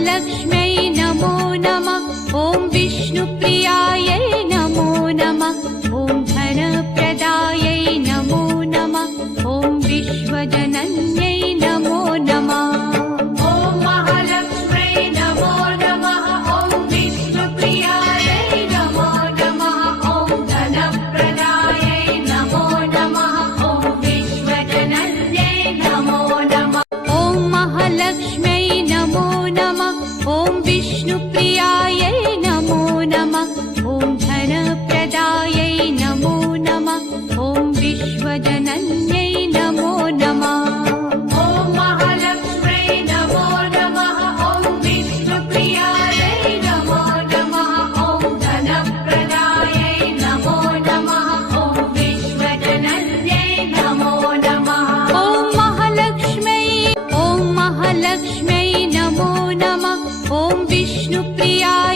महालक्ष्म्यै नमो नमः। ॐ विष्णुप्रियायै नमो नमः। ॐ धनप्रदायै नमो नमः। ॐ विश्वजनन्यै नमो नमः। ॐ महालक्ष्म्यै नमो नमः। ॐ विष्णुप्रियायै नमो नमः। ॐ धनप्रदायै नमो नमः। ॐ विश्वजनन्यै नमो नमः। ॐ महालक्ष्म्यै नमो नमः। ॐ विष्णुप्रियायै नमो नमः। ॐ धनप्रदायै नमो नमः। ॐ विश्वजनन्यै नमो नमः। ॐ महालक्ष्म्यै नमो नमः। ॐ विष्णुप्रियायै नमो नमः। ॐ धनप्रदायै नमो नमः। ॐ विश्वजनन्यै नमो नमः। ॐ महालक्ष्म्यै नमो नमः। ॐ विष्णुप्रियायै